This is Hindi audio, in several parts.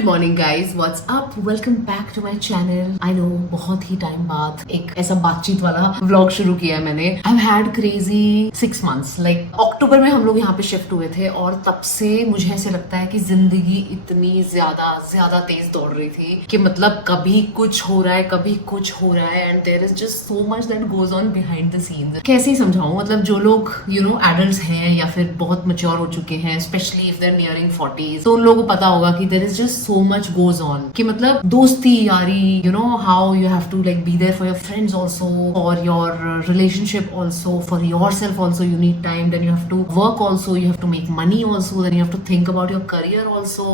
Good morning guys, what's up, welcome back to my channel. I know बहुत ही टाइम बाद एक ऐसा बातचीत वाला व्लॉग शुरू किया है मैंने। I had crazy 6 months, like October में हम लोग यहाँ पे शिफ्ट हुए थे और तब से मुझे ऐसे लगता है कि जिंदगी इतनी ज्यादा तेज दौड़ रही थी कि मतलब कभी कुछ हो रहा है, कभी कुछ हो रहा है, and there is just so much that goes on behind the scenes. कैसे ही समझाऊं, मतलब जो लोग एडल्ट्स हैं या फिर बहुत मैच्योर हो चुके हैं, specially if there nearing 40s, तो उन लोगों को पता होगा कि there is just so much goes on कि मतलब दोस्ती यारी, how you have to like be there for your friends also, for your relationship also, for your self also you need time, then you have to work also, you have to make money also, then you have to think about your career also,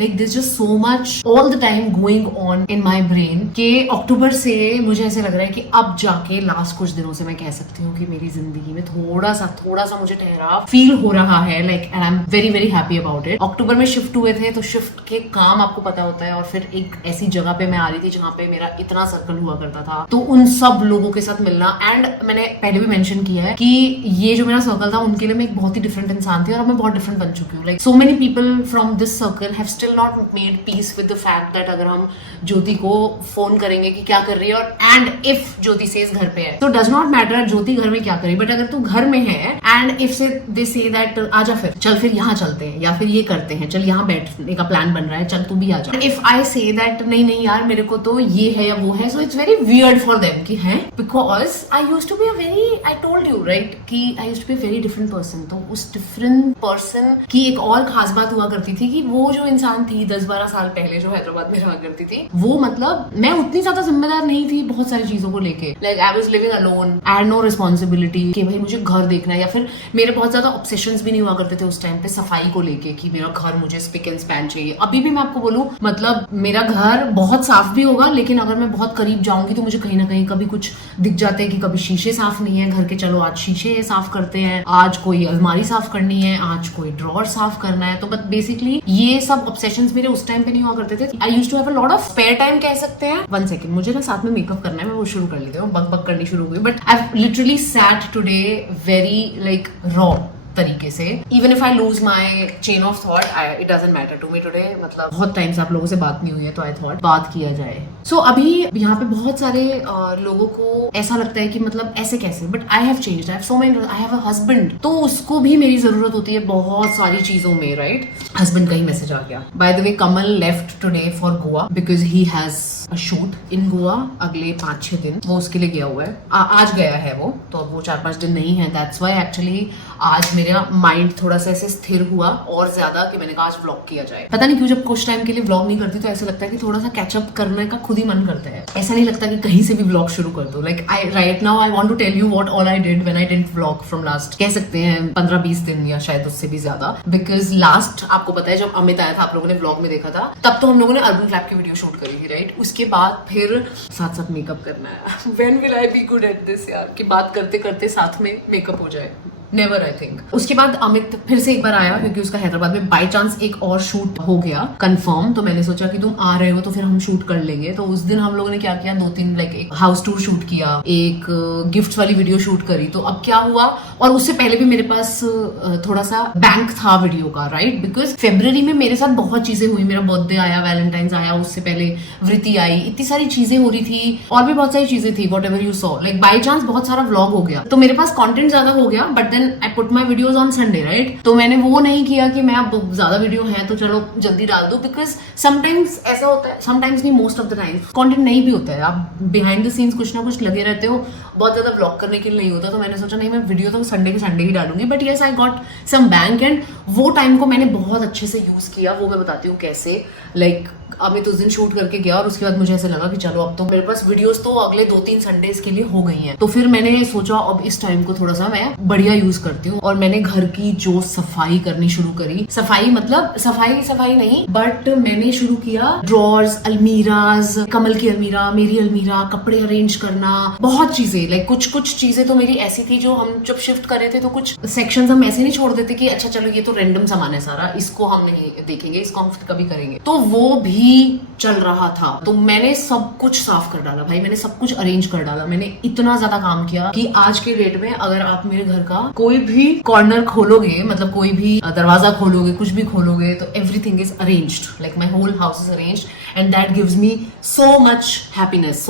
like there's just so much all the time going on in my brain कि अक्टूबर से मुझे ऐसे लग रहा है कि अब जाके लास्ट कुछ दिनों से मैं कह सकती हूँ कि मेरी जिंदगी में थोड़ा सा मुझे ठहराव फील हो रहा है, like and I am very happy about it. अक्टूबर में शिफ्ट हुए थे तो शिफ्ट के काम आपको पता होता है, और फिर एक ऐसी जगह पे मैं आ रही थी जहाँ पे मेरा इतना सर्कल हुआ करता था, तो उन सब लोगों के साथ मिलना, एंड मैंने पहले भी मेंशन किया है कि ये जो मेरा सर्कल था उनके लिए मैं एक बहुत ही डिफरेंट इंसान थी और अब मैं बहुत डिफरेंट बन चुकी हूँ। Like so many people from this circle have still not made peace with the fact that अगर हम ज्योति को फोन करेंगे कि क्या कर रही है, और एंड इफ ज्योति सेज घर पे है, तो डज नॉट मैटर ज्योति घर में क्या करी, बट अगर तू घर में है एंड इफ से दे से दैट आजा फिर यहाँ चलते हैं, या फिर ये करते हैं, चल यहाँ बैठने का प्लान बन रहा है, चल तू भी आ जा। इफ आई से दैट नहीं यार मेरे को तो ये है या वो है, so it's very weird for them कि है, because I used to be a very, I told you right कि I used to be a very different person. तो उस डिफरेंट पर्सन की एक और खास बात हुआ करती थी कि वो जो इंसान थी 10-12 साल पहले जो हैदराबाद में रहा करती थी, वो मतलब मैं उतनी ज्यादा जिम्मेदार नहीं थी बहुत सारी चीजों को लेके। Like I was living alone, I had no responsibility कि भाई मुझे घर देखना है, या फिर मेरे बहुत ज्यादा ऑब्सेशंस भी नहीं हुआ करते थे उस टाइम पे सफाई को लेके कि मेरा घर मुझे स्पिक एंड स्पैन चाहिए। अभी भी मैं आपको बोलूं, मतलब मेरा घर बहुत साफ भी होगा, लेकिन अगर मैं बहुत करीब जाऊंगी तो मुझे कहीं ना कहीं कभी कुछ दिख जाते हैं कि कभी शीशे साफ नहीं है घर के, चलो आज शीशे साफ करते हैं, आज कोई अलमारी साफ करनी है, आज कोई ड्रॉअर साफ करना है। तो बट बेसिकली ये सब ऑब्सेशंस मेरे उस टाइम पे नहीं हुआ करते थे। I used to have a lot of spare time कह सकते हैं। 1 सेकंड, मुझे ना साथ में मेकअप करना है, मैं वो शुरू कर लेती हूँ, बक करनी शुरू हुई, but I literally sat today very like raw तरीके से। Even if I lose my chain of thought, it doesn't matter to me today. मतलब बहुत टाइम से आप लोगों से बात नहीं हुई है, तो आई थॉट बात किया जाए। सो अभी यहाँ पे बहुत सारे लोगों को ऐसा लगता है कि मतलब ऐसे कैसे, but I have changed, I have so many, I have a husband, तो उसको भी मेरी जरूरत होती है बहुत सारी चीजों में, राइट। हस्बैंड का ही मैसेज आ गया। Bye the way, Kamal left today for Goa because he has a shoot in Goa अगले 5-6 दिन, वो उसके लिए गया हुआ है। आज गया है वो, तो अब वो 4-5 दिन नहीं है। दैट्स व्हाई एक्चुअली आज मेरा माइंड थोड़ा सा ऐसे स्थिर हुआ और ज्यादा कि मैंने कहा आज व्लॉग किया जाए। पता नहीं क्यों जब कुछ टाइम के लिए व्लॉग नहीं करती तो ऐसा लगता है कि थोड़ा सा कैचअप करने का खुद ही मन करता है। ऐसा नहीं लगता कि कहीं से भी व्लॉग शुरू कर दो। Like I right now I want to tell you what all I did when I didn't vlog from last, कह सकते हैं 15-20 दिन या शायद उससे भी ज्यादा। बिकॉज लास्ट आपको पता है जब अमित आया था, आप लोगों ने व्लॉग में देखा था, तब तो हम लोगों ने अर्बन फ्लैप की वीडियो शूट करी थी, राइट। उसके बाद फिर साथ मेकअप करना है। When will I be good at this यार, कि बात करते करते साथ में मेकअप हो जाए। Never, I think. उसके बाद अमित फिर से एक बार आया क्योंकि उसका हैदराबाद में बाय चांस एक और शूट हो गया कंफर्म, तो मैंने सोचा कि तुम आ रहे हो तो फिर हम शूट कर लेंगे। तो उस दिन हम लोगों ने क्या किया, 2-3 लाइक एक हाउस टूर शूट किया, एक गिफ्ट वाली वीडियो शूट करी। तो अब क्या हुआ, और उससे पहले भी मेरे पास थोड़ा सा बैंक था वीडियो का, राइट। बिकॉज फेब्रुअरी में मेरे साथ बहुत चीजें हुई, मेरा बर्थडे आया, वैलेंटाइंस आया, उससे पहले वृत्ति आई, इतनी सारी चीजें हो रही थी और भी बहुत सारी चीजें थी, what ever you saw. Like by chance बहुत सारा व्लॉग हो गया, तो मेरे पास कॉन्टेंट ज्यादा हो गया, but then I put my videos on Sunday, right. तो मैंने वो नहीं किया कि मैं अब ज्यादा वीडियो है तो चलो जल्दी डाल दो, बिकॉज समटाइम्स ऐसा होता है, समटाइम्स नहीं, most of the time content नहीं भी होता है, आप बिहाइंड द सीन्स कुछ ना कुछ लगे रहते हो, बहुत ज्यादा व्लॉग करने के लिए नहीं होता। तो मैंने सोचा नहीं, मैं वीडियो तो संडे के संडे ही डालूंगी, but yes I got some bank, and वो टाइम को मैंने बहुत अच्छे से यूज किया। वो मैं बताती हूँ कैसे। लाइक अमित उस दिन शूट करके गया और उसके बाद मुझे ऐसे लगा कि चलो अब तो मेरे पास वीडियोस तो अगले 2-3 संडेज के लिए हो गई हैं, तो फिर मैंने सोचा अब इस टाइम को थोड़ा सा मैं बढ़िया यूज करती हूँ, और मैंने घर की जो सफाई करनी शुरू करी। सफाई मतलब सफाई नहीं, बट मैंने शुरू किया ड्रॉर्स, अलमीराज, कमल की अलमीरा, मेरी अलमीरा, कपड़े अरेंज करना, बहुत चीजें। लाइक कुछ चीजें तो मेरी ऐसी थी जो हम जब शिफ्ट कर रहे थे तो कुछ सेक्शंस हम ऐसे नहीं छोड़ देते कि अच्छा चलो ये तो रैंडम सामान है सारा, इसको हम नहीं देखेंगे, इसको हम कभी करेंगे, तो वो भी चल रहा था। तो मैंने सब कुछ साफ कर डाला भाई, मैंने सब कुछ अरेंज कर डाला, मैंने इतना ज्यादा काम किया कि आज के डेट में अगर आप मेरे घर का कोई भी कॉर्नर खोलोगे, मतलब कोई भी दरवाजा खोलोगे, कुछ भी खोलोगे, तो everything is arranged, like my whole house is arranged and that gives me so much happiness.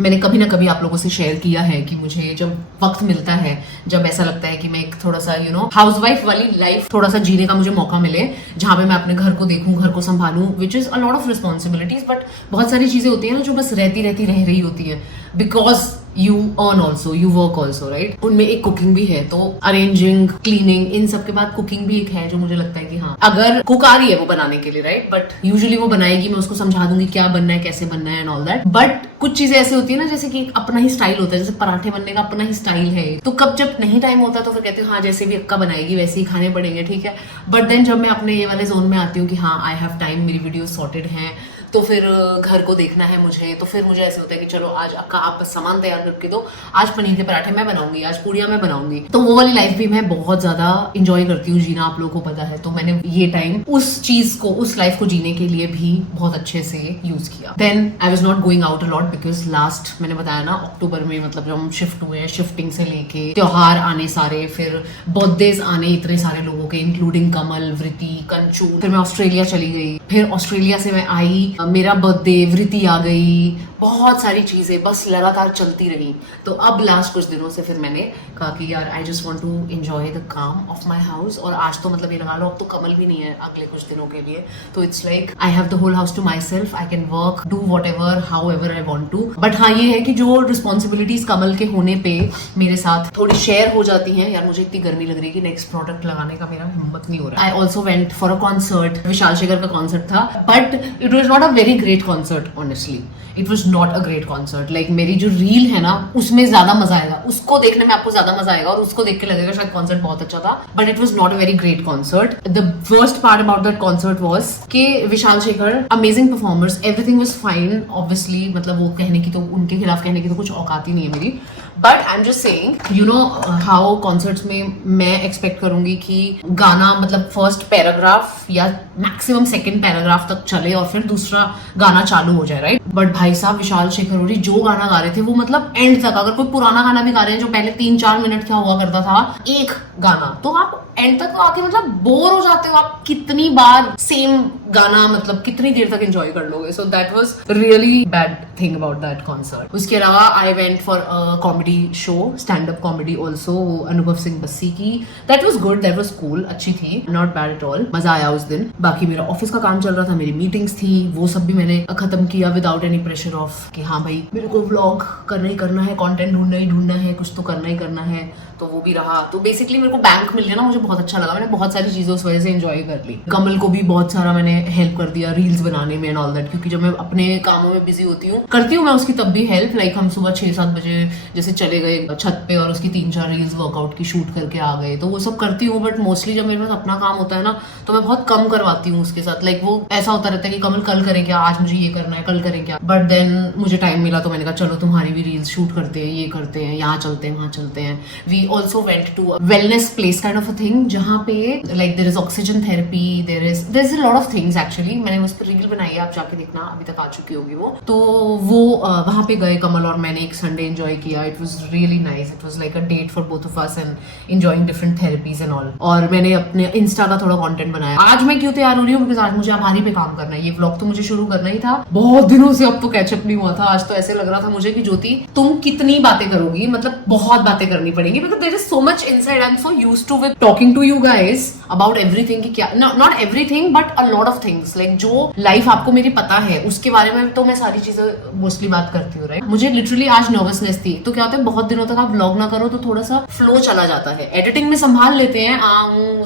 मैंने कभी ना कभी आप लोगों से शेयर किया है कि मुझे जब वक्त मिलता है, जब ऐसा लगता है कि मैं एक थोड़ा सा हाउसवाइफ वाली लाइफ थोड़ा सा जीने का मुझे मौका मिले, जहां पे मैं अपने घर को देखूं, घर को संभालूं, which is a lot of responsibilities, but बहुत सारी चीजें होती है ना जो बस रहती रह रही होती है, because you earn also, you work also, right. उनमें एक कुकिंग भी है, तो अरेंजिंग, क्लीनिंग, इन सब के बाद कुकिंग भी एक है जो मुझे लगता है कि हाँ, अगर कुक आ रही है वो बनाने के लिए, राइट, बट यूजुअली वो बनाएगी, मैं उसको समझा दूंगी क्या बनना है, कैसे बनना है एंड ऑल दैट। बट कुछ चीजें ऐसी होती है ना, जैसे कि अपना ही स्टाइल होता है, जैसे पराठे बनने का अपना ही स्टाइल है, तो कब जब नहीं टाइम होता तो फिर कहती हूँ हाँ जैसे भी अक्का बनाएगी वैसे ही खाने पड़ेंगे, ठीक है। बट देन जब मैं अपने ये वाले जोन में आती हूँ कि हाँ आई हैव टाइम, मेरी वीडियो सॉर्टेड है, तो फिर घर को देखना है मुझे, तो फिर मुझे ऐसे होता है कि चलो आज अक्का आप बस सामान तैयार करके दो, आज पनीर के पराठे मैं बनाऊंगी, आज पूड़ियां मैं बनाऊंगी। तो वो वाली लाइफ भी मैं बहुत ज्यादा इंजॉय करती हूँ जीना, आप लोगों को पता है। तो मैंने ये टाइम उस चीज को, उस लाइफ को जीने के लिए भी बहुत अच्छे से यूज किया। Then I was not going out a lot because last मैंने बताया ना अक्टूबर में, मतलब जब हम शिफ्ट हुए, शिफ्टिंग से लेके त्योहार आने सारे, फिर बर्थडेज आने इतने सारे लोगों के, इंक्लूडिंग कमल, वृति, कंचू, फिर मैं ऑस्ट्रेलिया चली गई, फिर ऑस्ट्रेलिया से मैं आई, मेरा बर्थडे, वृति आ गई, बहुत सारी चीजें बस लगातार चलती रही। तो अब लास्ट कुछ दिनों से फिर मैंने कहा कि यार I just want to enjoy the calm of my house. और आज तो मतलब ये लगा लो अब तो कमल भी नहीं है अगले कुछ दिनों के लिए, तो it's like I have the whole house to my self, I can work, do whatever, however I want to. But हाँ ये है कि जो रिस्पॉन्सिबिलिटीज कमल के होने पे मेरे साथ थोड़ी शेयर हो जाती हैं। यार मुझे इतनी गर्मी लग रही है कि नेक्स्ट प्रोडक्ट लगाने का मेरा हिम्मत नहीं हो रहा है। I also went for a concert, Vishal Shekhar का कॉन्सर्ट था, but it was not a very great concert, honestly it was not a great concert. Like मेरी जो रील है ना उसमें ज्यादा मजा आएगा, उसको देखने में आपको ज्यादा मजा आएगा और उसको देख के लगेगा शायद कॉन्सर्ट बहुत अच्छा था, but it was not a very great concert. The worst part about that concert was कि Vishal Shekhar amazing performers, everything was fine, obviously मतलब वो कहने की तो, उनके खिलाफ कहने की तो कुछ औकात ही नहीं है मेरी, but I am just saying you know how concerts में मैं एक्सपेक्ट करूंगी कि गाना मतलब फर्स्ट पैराग्राफ या मैक्सिमम सेकंड पैराग्राफ तक चले और फिर दूसरा गाना चालू हो जाए, राइट। बट भाई साहब विशाल शेखर होरी जो गाना गा रहे थे वो मतलब एंड तक, अगर कोई पुराना गाना भी गा रहे हैं जो पहले 3-4 मिनट क्या हुआ करता था एक गाना, तो आप एंड तक आके मतलब बोर हो जाते हो, आप कितनी बार सेम गाना मतलब कितनी देर तक एंजॉय कर लोगे। So that was really bad thing about that concert. उसके अलावा I went for a comedy show, stand up comedy also, अनुभव सिंह बस्सी की, that was good, that was cool, अच्छी थी, नॉट बैड एट ऑल, मजा आया उस दिन। बाकी मेरा ऑफिस का काम चल रहा था, मेरी मीटिंग्स थी, वो सब भी मैंने खत्म किया विदाउट एनी प्रेशर ऑफ कि हाँ भाई मेरे को व्लॉग करना ही करना है, कंटेंट ढूंढना ही ढूंढना है, कुछ तो करना ही करना है, तो वो भी रहा। तो बेसिकली मेरे को बैंक मिल गया ना, मुझे बहुत अच्छा लगा, मैंने बहुत सारी चीजें उस वजह से एंजॉय कर ली। कमल को भी बहुत सारा मैंने हेल्प कर दिया रील्स बनाने में एंड ऑल दैट, क्योंकि जब मैं अपने कामों में बिजी होती हूँ, करती हूँ मैं उसकी तब भी हेल्प। लाइक हम सुबह 6-7 बजे जैसे चले गए छत पे और उसकी 3-4 रील्स वर्कआउट की शूट करके आ गए, तो वो सब करती हूँ। बट मोस्टली जब मेरे पास अपना काम होता है ना तो मैं बहुत कम करवाती हूँ उसके साथ। लाइक वो ऐसा होता रहता है कि कमल कल करें क्या, आज मुझे ये करना है, कल करें क्या। बट देन मुझे टाइम मिला तो मैंने कहा चलो तुम्हारी भी रील्स शूट करते हैं, ये करते हैं, यहाँ चलते हैं, वहाँ चलते हैं। We also went to wellness place kind of a thing, जहाँ पे like there is oxygen therapy, there is a lot of things actually. मैंने उस पर रील बनाई है, आप जाके देखना, अभी तक आ चुकी होगी वो। तो वो वहां पे गए कमल और मैंने एक संडे एंजॉय किया। It was really nice, it was like a date for both of us and enjoying different therapies and all. और मैंने अपने इंस्टा का थोड़ा कंटेंट बनाया। आज मैं क्यों तैयार हो रही हूँ, बिकॉज आज मुझे आभारी पे काम करना है। ये व्लॉग तो मुझे शुरू करना ही था बहुत दिनों से, अब तो कैचअप नहीं हुआ था। आज तो ऐसे लग रहा था मुझे कि ज्योति तुम कितनी बातें करोगी, मतलब बहुत बातें करनी पड़ेगी, because there is so much inside. I am so used to with talking to you guys about everything, कि क्या not everything but a lot of things, like जो लाइफ आपको मेरी पता है उसके बारे में तो मैं सारी चीजें मोस्टली बात करती हूँ, राइट। मुझे लिटरली आज नर्वसनेस थी, तो क्या होता है बहुत दिनों तक आप व्लॉग ना करो तो थोड़ा सा फ्लो चला जाता है। एडिटिंग में संभाल लेते हैं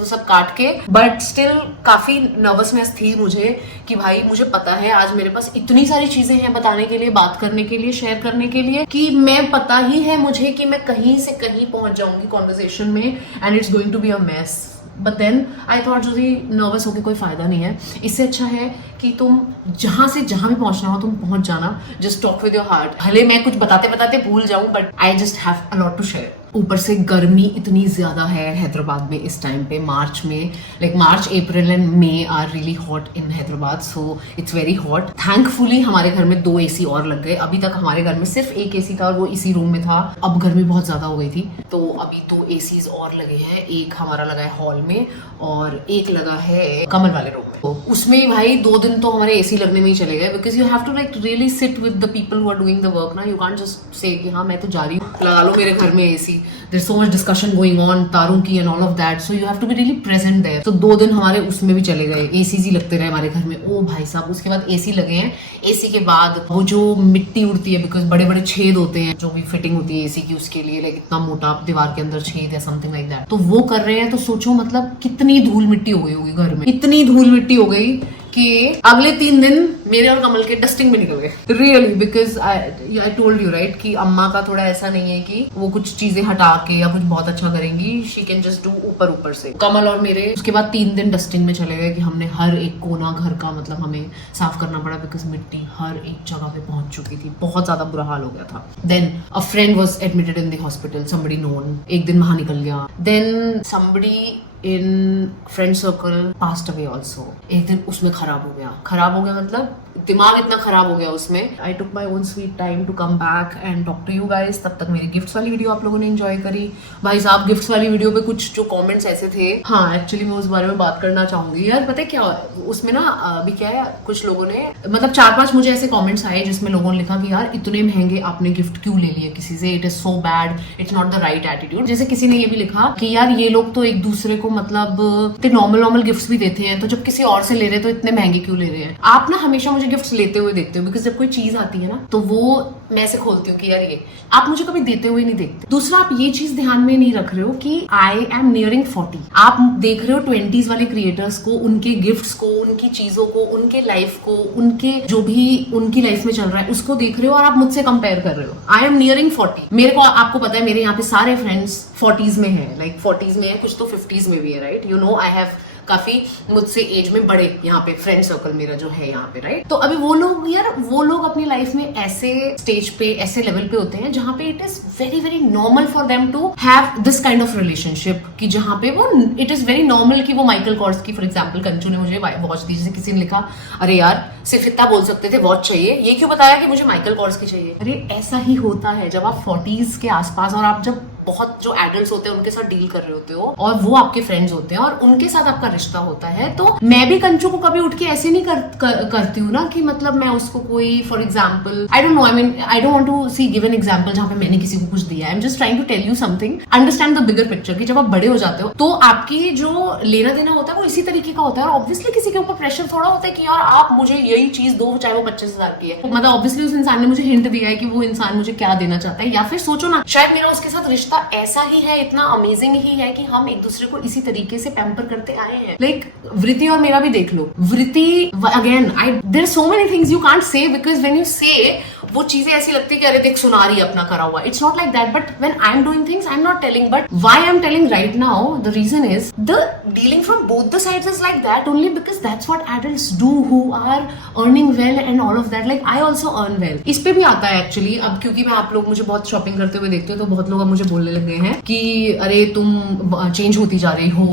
सब काट के, बट स्टिल काफी नर्वसनेस थी मुझे कि भाई मुझे पता है आज मेरे पास इतनी सारी चीजें हैं बताने के लिए, बात करने के लिए, शेयर करने के लिए, कि मैं पता ही है मुझे कि मैं कहीं से कहीं पहुंच जाऊंगी कॉन्वर्सेशन में and it's going to be a mess. But then I thought जो नर्वस होकर कोई फायदा नहीं है, इससे अच्छा है कि तुम जहां से जहां भी पहुंचना हो तुम पहुंच जाना, just talk with your heart. भले मैं कुछ बताते बताते भूल जाऊं, but I just have a lot to share. ऊपर से गर्मी इतनी ज्यादा है हैदराबाद में इस टाइम पे, मार्च में, like March, April and May are really hot in Hyderabad, so it's very hot. Thankfully हमारे घर में 2 AC और लग गए। अभी तक हमारे घर में सिर्फ 1 AC था और वो इसी रूम में था। अब गर्मी बहुत ज्यादा हो गई थी, तो अभी 2 ACs और लगे हैं। एक हमारा लगा है हॉल में और एक लगा है कमल वाले रूम में। तो उसमें भाई 2 दिन तो हमारे AC लगने में ही चले गए, because you have to like really sit with the people who are doing the work ना। यू कांट जस्ट से कि हाँ मैं तो जा रही हूँ, लगा लो मेरे घर में AC। There's so much discussion going on तारों की and all of that, so you have to be really present there. तो 2 दिन हमारे उसमें भी चले गए, ACs ही लगते रहे हमारे घर में। ओ भाई साहब, उसके बाद AC लगे हैं। AC के बाद वो जो मिट्टी उड़ती है, बिकॉज बड़े बड़े छेद होते हैं जो भी फिटिंग होती है AC की, उसके लिए लाइक इतना मोटा दीवार के अंदर छेद है, समथिंग लाइक दैट, तो वो कर रहे हैं। तो सोचो मतलब कितनी धूल मिट्टी हो गई होगी घर में, इतनी धूल मिट्टी हो गई कि अगले 3 दिन मेरे और कमल के डस्टिंग में निकल गए, really. Because I told you right कि अम्मा का थोड़ा ऐसा नहीं है कि वो कुछ चीजें हटा के या कुछ बहुत अच्छा करेंगी, शी कैन जस्ट डू ऊपर ऊपर से। कमल और मेरे उसके बाद 3 दिन डस्टिंग में चले गए कि हमने हर एक कोना घर का मतलब हमें साफ करना पड़ा, बिकॉज मिट्टी हर एक जगह पे पहुंच चुकी थी, बहुत ज्यादा बुरा हाल हो गया था। Then a friend was admitted in the hospital, somebody known, एक दिन वहां निकल गया। Then somebody in friend circle passed away also, एक दिन उसमें खराब हो गया मतलब दिमाग इतना खराब हो गया उसमें। I took my own sweet time to come back and talk to you guys. तब तक मेरी गिफ्ट्स वाली वीडियो आप लोगों ने एंजॉय करी। भाई साहब गिफ्ट्स वाली वीडियो पे कुछ जो कमेंट्स ऐसे थे, हाँ एक्चुअली मैं उस बारे में बात करना चाहूंगी यार। पता है क्या उसमें ना, अभी क्या है, कुछ लोगों ने मतलब 4-5 मुझे ऐसे कमेंट्स आए जिसमें लोगों ने लिखा कि यार इतने महंगे आपने गिफ्ट क्यों ले लिए किसी से, it is so bad, it's not the right attitude. जैसे किसी ने ये भी लिखा कि यार ये लोग तो एक दूसरे को मतलब इतने नॉर्मल गिफ्ट्स भी देते हैं, तो जब किसी और से ले रहे हैं तो इतने महंगे क्यों ले रहे हैं। आप ना हमेशा मुझे गिफ्ट्स लेते हुए देखते हो, बिकॉज जब कोई चीज आती है ना तो वो मैं ऐसे खोलती हूँ कि यार ये आप मुझे कभी देते हुए नहीं देखते। दूसरा, आप ये चीज ध्यान में नहीं रख रहे हो कि आई एम नियरिंग 40। आप देख रहे हो 20s वाले क्रिएटर्स को, उनके गिफ्ट्स को, उनकी चीजों को, उनके लाइफ को, उनके जो भी उनकी लाइफ में चल रहा है उसको देख रहे हो और आप मुझसे कंपेयर कर रहे हो। I am nearing 40। मेरे को, आपको पता है मेरे यहाँ पे सारे फ्रेंड्स 40s में है, लाइक 40s में है, कुछ तो 50s में भी है, right. You know I have काफी मुझसे एज में बड़े यहाँ पे फ्रेंड सर्कल मेरा जो है यहाँ पे, राइट। तो अभी वो लोग अपनी लाइफ में ऐसे स्टेज पे, ऐसे लेवल पे होते हैं जहाँ पे it is very very normal for them to have this kind of relationship, कि जहाँ पे वो इट इज वेरी नॉर्मल कि वो माइकल कॉर्स की, फॉर एग्जाम्पल कंचू ने मुझे वॉच दी, जैसे किसी ने लिखा अरे यार सिर्फ इतना बोल सकते थे वॉच चाहिए, ये क्यों बताया कि मुझे माइकल कॉर्स की चाहिए। अरे ऐसा ही होता है जब आप 40s के आसपास और आप जब बहुत जो एडल्ट्स होते हैं उनके साथ डील कर रहे होते हो और वो आपके फ्रेंड्स होते हैं और उनके साथ आपका रिश्ता होता है। तो मैं भी कंचू को कभी उठ के ऐसे नहीं करती हूँ ना कि मतलब मैं उसको कोई, for example I don't know, I don't want to see give an example जहाँ पे मैंने किसी को कुछ दिया। I am just trying to tell you something, understand the bigger picture, कि जब आप बड़े हो जाते हो तो आपकी जो लेना देना होता है वो इसी तरीके का होता है। और ऑब्वियसली किसी के ऊपर प्रेशर थोड़ा होता है कि यार आप मुझे यही चीज दो, चाहे वो 25,000 की है। मतलब ऑब्वियसली उस इंसान ने मुझे हिंट दिया है कि वो इंसान मुझे क्या देना चाहता है, या फिर सोचो ना शायद मेरा उसके साथ रिश्ता ऐसा ही है, इतना अमेजिंग ही है कि हम एक दूसरे को इसी तरीके से पैम्पर करते आए हैं। लाइक वृति और मेरा भी देख लो, वृति again there so many things you can't say, because when you say वो चीजें ऐसी लगती है कि अरे देख सुना रही है अपना करा हुआ। It's not like that, but when I am doing things I am not telling, but why I am telling right now, the reason is the dealing from both the sides is like that only because that's what adults do who are earning well and all of that. Like I also earn well. इस पे भी आता है एक्चुअली, अब क्योंकि मैं आप लोग मुझे बहुत शॉपिंग करते हुए देखते हो तो बहुत लोग अब मुझे बोलने लग गए हैं कि अरे तुम चेंज होती जा रही हो,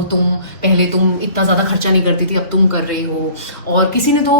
पहले तुम इतना ज्यादा खर्चा नहीं करती थी अब तुम कर रही हो। और किसी ने तो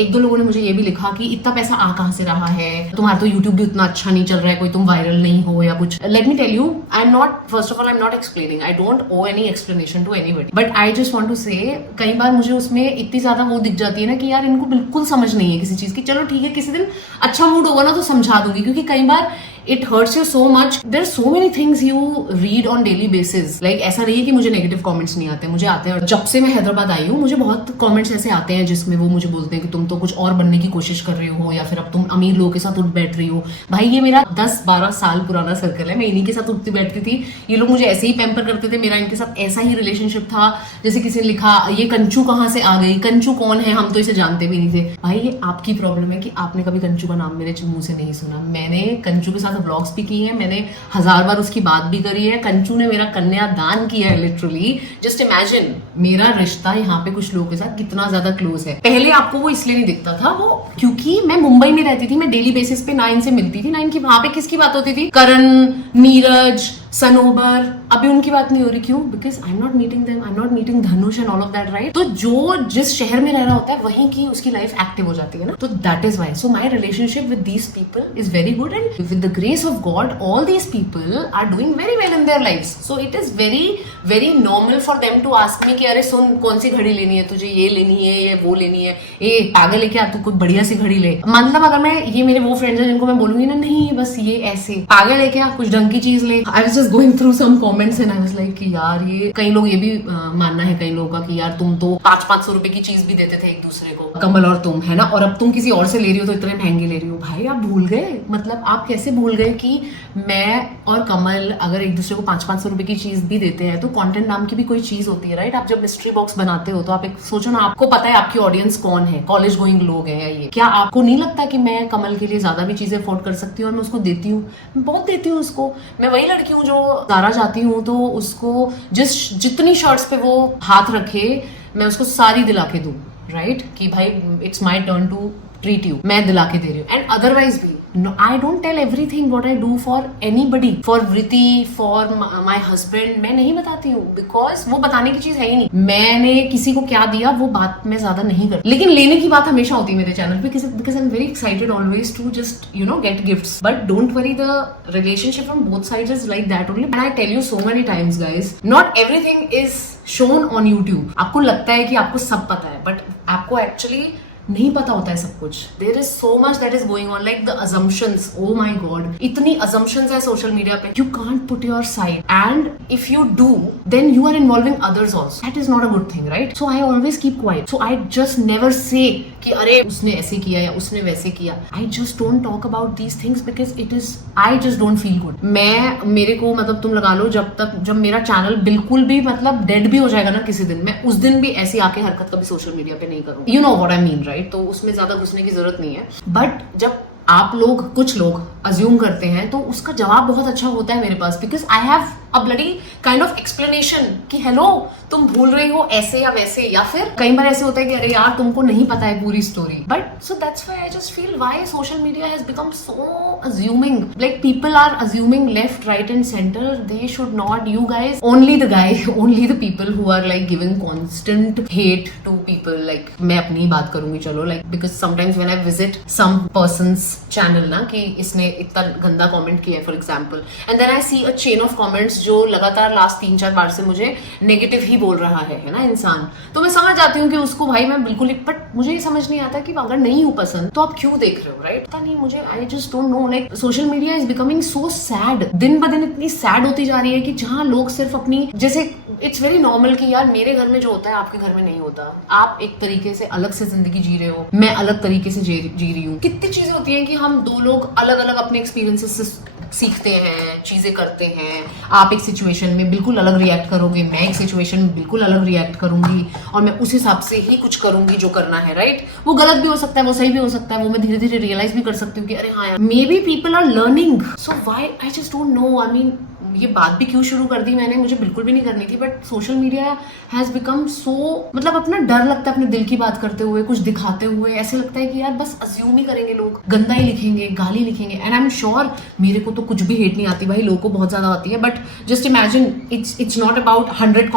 1-2 लोगों ने मुझे ये भी लिखा कि इतना पैसा आ कहां से रहा है, तुम्हारा तो यूट्यूब भी उतना अच्छा नहीं चल रहा है, कोई तुम वायरल नहीं हो या कुछ। Let me tell you, I am not, first of all I am not explaining, I don't owe any explanation to anybody, but I just want to say कई बार मुझे उसमें इतनी ज्यादा वो दिख जाती है ना कि यार इनको बिल्कुल समझ नहीं है किसी चीज की। चलो ठीक है, किसी दिन अच्छा मूड होगा ना तो समझा दूंगी, क्योंकि कई बार it hurts you so much. There are so many things you read on daily basis. Like ऐसा नहीं है कि मुझे नेगेटिव कमेंट्स नहीं आते, मुझे आते हैं। और जब से मैं हैदराबाद आई हूँ मुझे बहुत कमेंट्स ऐसे आते हैं जिसमें वो मुझे बोलते हैं कि तुम तो कुछ और बनने की कोशिश कर रही हो, या फिर अब तुम अमीर लोगों के साथ उठ बैठ रही हो। भाई ये मेरा 10-12 साल पुराना सर्कल है, मैं इन्हीं के साथ उठती बैठती थी। ये लोग मुझे ऐसे ही पैम्पर करते थे, मेरा इनके साथ ऐसा ही रिलेशनशिप था। जैसे किसी ने लिखा ये कंचू कहाँ से आ गई, कंचू कौन है, हम तो इसे जानते भी नहीं थे। भाई ये आपकी प्रॉब्लम है कि आपने कभी कंचू का नाम मेरे मुंह से नहीं सुना। मैंने कंचू के साथ व्लॉग्स भी किए हैं, मैंने 1000 बार उसकी बात भी करी है, कंचू ने मेरा कन्यादान किया है लिटरली। जस्ट इमेजिन मेरा रिश्ता यहाँ पे कुछ लोगों के साथ कितना ज्यादा क्लोज है। पहले आपको वो इसलिए नहीं दिखता था, वो क्योंकि मैं मुंबई में रहती थी, मैं डेली बेसिस पे 9 से मिलती थी। 9 की वहां पे किसकी बात होती थी? करण, नीरज, सनोबर। अभी उनकी बात नहीं हो रही, क्यों? Because I am not meeting them, I am not meeting Dhanush and all of that, right? तो जो जिस शहर में रह रहा होता है वहीं की उसकी लाइफ एक्टिव हो जाती है ना, तो that is why. So my relationship with these people is very good and with the grace of God all these people are doing very well in their life. So it is very very normal for them to ask me कि अरे सुन, कौन सी घड़ी लेनी है तुझे, ये लेनी है, ये वो लेनी है, ए पागल है क्या तू, कोई बढ़िया सी घड़ी ले। मतलब अगर मैं ये मेरे वो फ्रेंड्स हैं जिनको मैं बोलूंगी ना, नहीं बस ये ऐसे, पागल है क्या, कुछ ढंग की चीज ले। I was just going through some comments and I was like कि यार ये, कई लोग ये भी मानना है कई लोगों का कि यार तुम तो 500-500 रुपए की चीज भी देते थे एक दूसरे को, कमल और तुम, है ना, और अब तुम किसी और से ले रही हो तो इतने महंगे ले रही हो। भाई आप भूल गए, मतलब आप कैसे भूल गए कि मैं और कमल अगर एक दूसरे को 500-500 रुपए की चीज भी देते हैं तो कंटेंट नाम की भी कोई चीज होती है, राइट? आप जब मिस्ट्री बॉक्स बनाते हो तो आप एक सोचो ना, आपको पता है आपकी ऑडियंस कौन है, कॉलेज गोइंग लोग हैं या ये, क्या आपको नहीं लगता कि मैं कमल के लिए ज्यादा भी चीजें अफोर्ड कर सकती हूँ और मैं उसको देती हूँ, बहुत देती हूँ उसको। मैं वही लड़की हूँ जो ज़ारा जाती हूँ तो उसको जितनी शर्ट्स पे वो हाथ रखे मैं उसको सारी दिला के दूं, राइट? कि भाई it's my turn to treat you, मैं दिला के दे रही हूँ। एंड अदरवाइज भी no, I don't tell everything what I do for anybody, for Vriti, for my husband, मैं नहीं बताती हूँ because वो बताने की चीज है ही नहीं। मैंने किसी को क्या दिया वो बात मैं ज्यादा नहीं करती, लेकिन लेने की बात हमेशा होती है मेरे चैनल पे because I'm very excited always to just get gifts, but don't worry, the relationship from both sides is like that only, and I tell you so many times guys, not everything is shown on YouTube। आपको लगता है कि आपको सब पता है, but आपको actually नहीं पता होता है सब कुछ। There is so much that is going on, like the assumptions, oh my God, इतनी अजम्पशंस है सोशल मीडिया पे, you can't put your side, and if you do then you are involving others also, that is not a good thing, right? So I always keep quiet, so I just never say कि अरे उसने ऐसे किया या उसने वैसे किया। आई just don't talk about these things because it is, I just don't feel good. मेरे को मतलब तुम लगा लो, जब मेरा चैनल बिल्कुल भी मतलब डेड भी हो जाएगा ना किसी दिन, मैं उस दिन भी ऐसी आके हरकत कभी सोशल मीडिया पे नहीं करूंगी। You know what I mean, right? तो उसमें ज्यादा घुसने की जरूरत नहीं है, बट जब आप लोग, कुछ लोग अज्यूम करते हैं तो उसका जवाब बहुत अच्छा होता है मेरे पास, because I have a bloody kind of explanation कि हेलो तुम भूल रही हो ऐसे या वैसे, या फिर कई बार ऐसे होता है कि अरे यार तुमको नहीं पता है पूरी story. But so that's why I just feel why social media has become so assuming, like people are assuming left right and centre, they should not, you guys, only the people who are like giving constant hate to people, like मैं अपनी बात करूंगी चलो, like because sometimes when I visit some person's channel ना कि इसने इतना गंदा कमेंट किया है for example, and then I see a chain of comments जो लगातार लास्ट 3-4 बार से मुझे नेगेटिव ही बोल रहा है ना इंसान, तो मैं समझ जाती हूँ कि उसको भाई मैं बिल्कुल ही, बट मुझे ये समझ नहीं आता कि अगर नहीं हूँ पसंद तो आप क्यों देख रहे हो, राइट? पता नहीं मुझे, आई just don't no, like social media is becoming so sad, दिन ब दिन इतनी सैड होती जा रही है कि जहाँ लोग सिर्फ अपनी, जैसे इट्स वेरी नॉर्मल कि यार मेरे घर में जो होता है आपके घर में नहीं होता, आप एक तरीके से अलग से जिंदगी जी रहे हो, मैं अलग तरीके से जी रही हूँ। कितनी चीजें होती हैं कि हम दो लोग अलग अलग अपने एक्सपीरियंसेस से सीखते हैं, चीजें करते हैं। आप एक सिचुएशन में बिल्कुल अलग रिएक्ट करोगे, मैं एक सिचुएशन में बिल्कुल अलग रिएक्ट करूंगी और मैं उस हिसाब से ही कुछ करूंगी जो करना है, राइट? वो गलत भी हो सकता है, वो सही भी हो सकता है, वो मैं धीरे धीरे रियलाइज भी कर सकती हूँ कि अरे हाँ यार maybe people are learning, so why I just don't know. I mean ये बात भी क्यों शुरू कर दी मैंने, मुझे बिल्कुल भी नहीं करनी थी, but social media has become सो, मतलब अपना डर लगता है अपने दिल की बात करते हुए, कुछ दिखाते हुए, ऐसे लगता है कि यार बस अज्यूम ही करेंगे लोग, गंदा ही लिखेंगे, गाली लिखेंगे, एंड आई एम श्योर मेरे को तो कुछ भी हेट नहीं आती भाई, लोगों को बहुत ज्यादा आती है, but just imagine it's not about 100 bad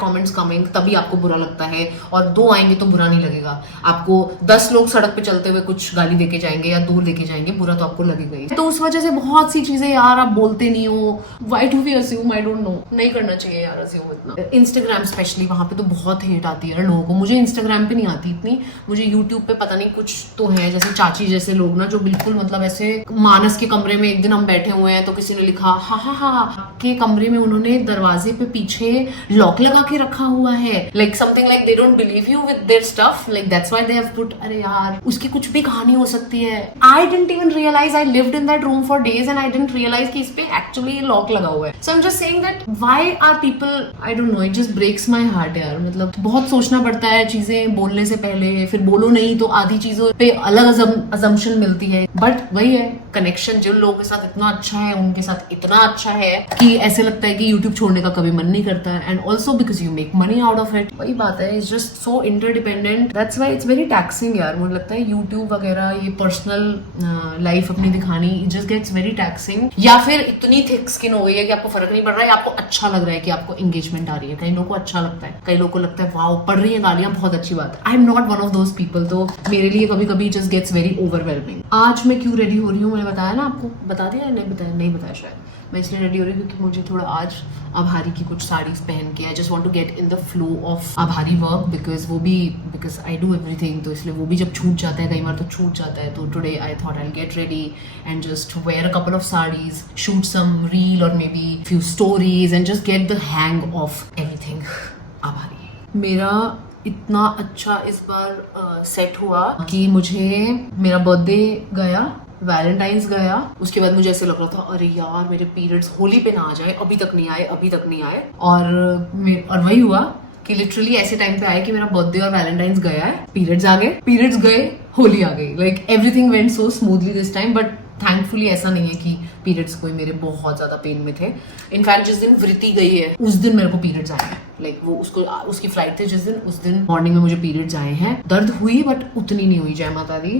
comments coming तभी आपको बुरा लगता है, और 2 आएंगे तो बुरा नहीं लगेगा आपको। 10 लोग सड़क पे चलते हुए कुछ गाली देके जाएंगे या दूर देके जाएंगे, बुरा तो आपको लगेगा ही। तो उस वजह से बहुत सी चीजें यार आप बोलते नहीं हो, Why do we assume? I don't know. नहीं करना चाहिए यार assume इतना। Instagram स्पेशली वहाँ पे तो बहुत हेट आती है लोगों को, मुझे Instagram पे नहीं आती इतनी, मुझे YouTube पे पता नहीं कुछ तो है, जैसे चाची जैसे लोग ना जो बिल्कुल मतलब ऐसे, मानस के कमरे में एक दिन हम बैठे हुए हैं तो किसी ने लिखा हा के कमरे में उन्होंने दरवाजे पे पीछे लॉक लगा के रखा हुआ है, like something like they don't believe you with their stuff, like that's why they have put. अरे यार उसकी कुछ भी कहानी हो सकती है। I didn't even realise, I lived in that room for days and I didn't realise कि इस पे एक्चुअल में ये लॉक लगा हुआ है. So I'm just saying that why are people, I don't know, it just breaks my heart यार. मतलब बहुत सोचना पड़ता है चीजें बोलने से पहले, फिर बोलो नहीं तो आधी चीजों पे अलग assumption मिलती है. बट वही है, कनेक्शन जिन लोगों के साथ इतना अच्छा है उनके साथ इतना अच्छा है कि ऐसे लगता है कि YouTube छोड़ने का कभी मन नहीं करता. And also because you make money out of it. वही बात है, it's just so interdependent. That's why it's very taxing यार. मुझे लगता है YouTube वगैरह ये पर्सनल लाइफ अपनी दिखानी, it just gets very taxing. या फिर इतनी थिक स्किन हो गई है कि आपको फर्क नहीं पड़ रहा है, आपको अच्छा लग रहा है कि आपको एंगेजमेंट आ रही है. कई लोगों को अच्छा लगता है, कई लोगों को लगता है वाओ पढ़ रही है गालियां, बहुत अच्छी बात है. आई am not one of those people. तो मेरे लिए कभी कभी जस्ट गेट्स वेरी ओवरवेलमिंग. आज मैं क्यों रेडी हो रही हूँ मैंने बताया ना आपको, बता दिया नहीं बताया शायद. मैं इसलिए रेडी हो रही हूँ क्योंकि मुझे थोड़ा आज आभारी की कुछ साड़ीज पहन के I just want to get in the flow of Aabhari work. Because I do everything. तो इसलिए वो भी जब छूट जाता है, कई बार तो छूट जाता है. तो today I thought I get ready and just wear a couple of saris, shoot some reel और maybe few stories and just get the hang of everything Aabhari. मेरा इतना अच्छा इस बार सेट हुआ कि मुझे मेरा बर्थडे गया, वैलेंटाइंस गया, उसके बाद मुझे ऐसे लग रहा था अरे यार मेरे पीरियड्स होली पे ना आ जाए, अभी तक नहीं आए. और वही हुआ कि लिटरली ऐसे टाइम पे आए कि मेरा बर्थडे और वैलेंटाइंस गया है, पीरियड्स गए, होली आ गई. Like everything went so smoothly this time. But thankfully ऐसा नहीं है कि पीरियड्स कोई मेरे बहुत ज्यादा पेन में थे. इनफैक्ट जिस दिन वृत्ति गई है उस दिन मेरे को पीरियड्स आए हैं. लाइक वो उसकी फ्लाइट थी जिस दिन, उस दिन मॉर्निंग में मुझे पीरियड्स आए हैं. दर्द हुई बट उतनी नहीं हुई. जय माता दी.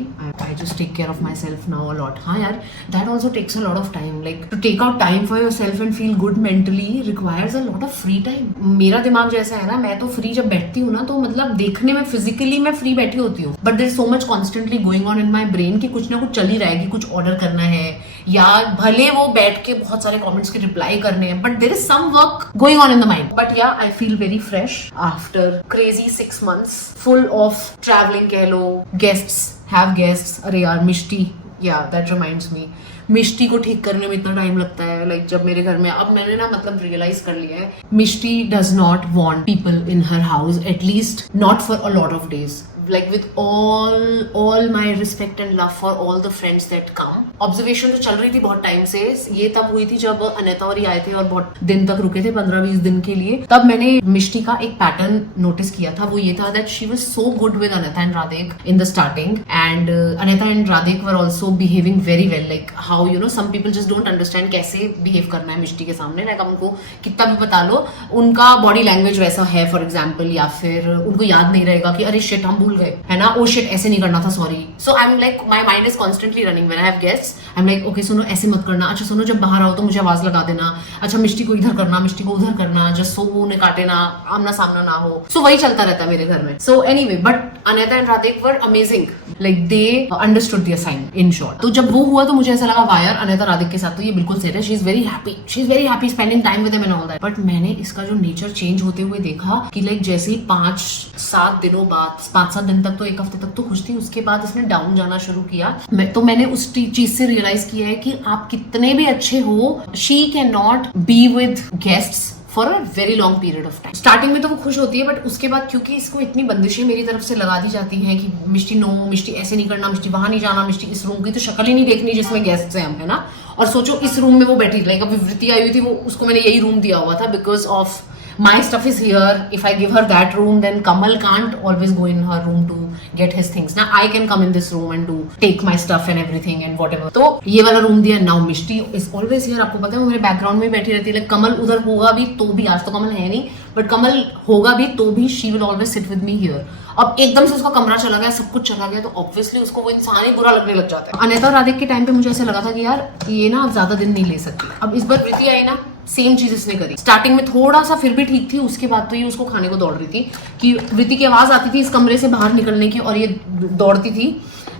I just take care of my self now a lot. हाँ यार, that also takes a lot of time. Like to take out time for your self and feel good mentally requires a lot of free time. मेरा दिमाग जैसा है ना, मैं तो फ्री जब बैठती हूँ ना तो मतलब देखने में फिजिकली मैं फ्री बैठी होती हूँ, but there is so much constantly going on in my brain कि कुछ ना कुछ चल ही रहा है, कि कुछ ऑर्डर करना है या भले वो बैठ के बहुत सारे कमेंट्स के रिप्लाई करने हैं, but there is some work going on in the mind. But ya I feel very fresh after crazy 6 months full of travelling कह लो, गेस्ट्स. अरे यार मिष्टी, या दैट रिमाइंड्स मी, मिष्टी को ठीक करने में इतना टाइम लगता है. लाइक जब मेरे घर में, अब मैंने ना मतलब रियलाइज कर लिया है, Mishti does not want people in her house, at least not for a lot of days. Like with all my respect and love for all the friends that come. Observation तो चल रही थी बहुत टाइम से. ये तब हुई थी जब अनिता और ये आए थे और बहुत दिन तक रुके थे, 15-20 दिन के लिए. तब मैंने मिष्टी का एक पैटर्न नोटिस किया था. वो ये था that she was so good with Anita and Radhik in the starting, and Anita and Radhik were also behaving very well. Like how some people just don't understand कैसे behave करना है मिष्टी के सामने. Like उनको कितना भी बता लो, उनका बॉडी लैंग्वेज वैसा है फॉर एग्जाम्पल, या फिर उनको याद नहीं रहेगा कि अरे शिट हम गए, है ना, ओ शिट ऐसे नहीं करना था, sorry. So I am like, my mind is constantly running when I have guests. I am like okay सुनो ऐसे मत करना, अच्छा सुनो जब बाहर आओ तो मुझे आवाज लगा देना, अच्छा मिष्टी को इधर करना, मिष्टी को उधर करना, जस्ट सो उन्हें काटे ना, आमना सामना ना हो. सो वही चलता रहता है मेरे घर में. So anyway, but Anita and Radhika were amazing. Like they understood the sign in short. तो जब वो हुआ तो मुझे ऐसा लगा वाह यार अनिता राधिक के साथ तो ये बिल्कुल सेट है. She is very happy spending time with them and all that. But मैंने इसका जो नेचर चेंज होते हुए देखा कि लाइक जैसे ही 5-7 दिनों बाद, 5-7 दिन तक तो, एक हफ्ते तक तो खुश थी, उसके बाद इसने डाउन जाना शुरू किया. मैंने उस चीज से रियलाइज किया है कि आप कितने भी अच्छे हो, she can not be with guests for a very long period of time. Starting में तो वो खुश होती है, बट उसके बाद क्योंकि इसको इतनी बंदिशें मेरी तरफ से लगा दी जाती हैं कि मिष्टी नो, मिष्टी ऐसे नहीं करना, मिष्टी वहां नहीं जाना, मिष्टी इस रूम की तो शक्ल ही नहीं देखनी जिसमें गेस्ट हैं हम, है ना. और सोचो इस रूम में वो बैठी, लाइक अभी वृत्ति आई हुई थी, वो उसको मैंने यही रूम दिया हुआ था because of my stuff is here. If I give her that room, then Kamal can't always go in her room to get his things. Now I can come in this room and do take my stuff and everything and whatever. तो ये वाला रूम दिया. Now Mishti is always here. आपको पता है वो मेरे बैकग्राउंड में बैठी रहती है. Like कमल उधर होगा भी तो भी, आज तो कमल है नहीं, बट कमल होगा भी तो भी she will always sit with me here. अब एकदम से उसका कमरा चला गया, सब कुछ चला गया, तो ऑब्वियसली उसको वो इंसान ही बुरा लगने लग जाता है. अनिता और राधिक के टाइम पे मुझे ऐसा लगा था कि यार ये ना ज्यादा दिन नहीं ले सकती. अब इस बार वृत्ति आई ना, सेम चीज इसने करी. स्टार्टिंग में थोड़ा सा फिर भी ठीक थी, उसके बाद तो ये उसको खाने को दौड़ रही थी कि वृत्ति की आवाज आती थी इस कमरे से बाहर निकलने की और ये दौड़ती थी.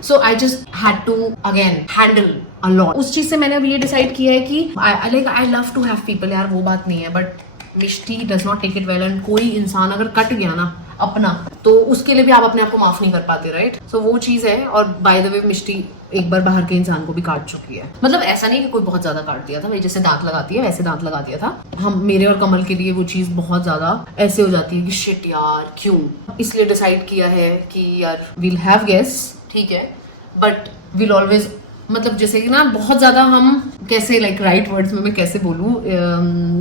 So I just had to again handle a lot. उस चीज से मैंने अब ये डिसाइड किया है कि I love to have people. यार वो बात नहीं है, but Mishti does not take it well. And कोई इंसान अगर कट गया ना अपना, तो उसके लिए भी आप अपने आप को माफ नहीं कर पाते, राइट. सो वो चीज है. और बाय द वे मिष्टी एक बार बाहर के इंसान को भी काट चुकी है. मतलब ऐसा नहीं कि कोई बहुत ज्यादा काट दिया था, भाई जैसे दांत लगाती है वैसे दांत लगा दिया था. हम मेरे और कमल के लिए वो चीज बहुत ज्यादा ऐसे हो जाती है कि शिट यार क्यों. इसलिए डिसाइड किया है कि यार वील हैव गेस्ट्स, ठीक है, बट वील ऑलवेज मतलब जैसे कि ना बहुत ज्यादा हम कैसे लाइक राइट वर्ड्स में मैं कैसे बोलूं,